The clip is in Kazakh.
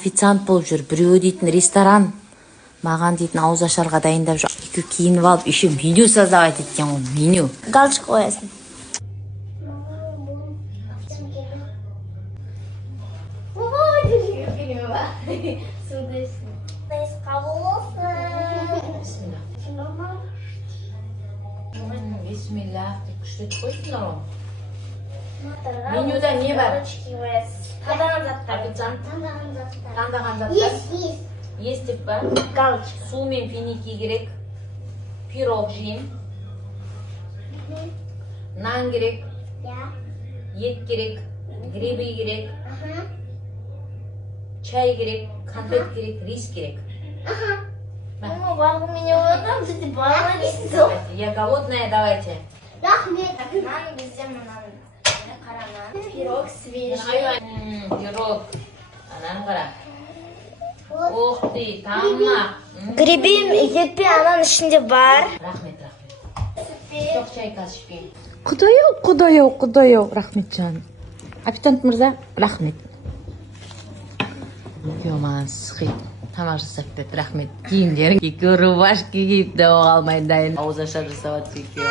Официант болып жүр. Біреу дейтін ресторан, маған дейтін ауыз ашарға дайындап жүр. Екеу киініп алып, еще меню создавать еткен ғой, меню. Галочка қоясың. Бисмилlah, күшті қойсыңдар ғой. Менюда не бар? Таңдаған заттар. Официант таңдаған заттар. Ес деп бар. Галочка. Су мен финики керек. Пирог жейм. Нан керек. Ет керек. Грибы керек. Чай керек. Конфет керек. Рис керек. Барлығы меню одан бізде барлығы дейсіз. Давайте. Я голодная, давайте. Рахмет. Нан бізде мынаны. Қара нан. Пирог свежий. Пирог. Ананы қара. Ух ты, тамақ. Грибим, етпе ананың ішінде бар. Рахмет, рахмет. Жоқ чайкасы ішпеймін. Құдай-ау, Рахметжан. Официант мырза, рахмет. Ёмас, хит. Тамақ жасап берді, рахмет. Киімдерің. Екі рубашки киіп те оға алмайын дайын. Ауыз ашар жасап атсы екеуі.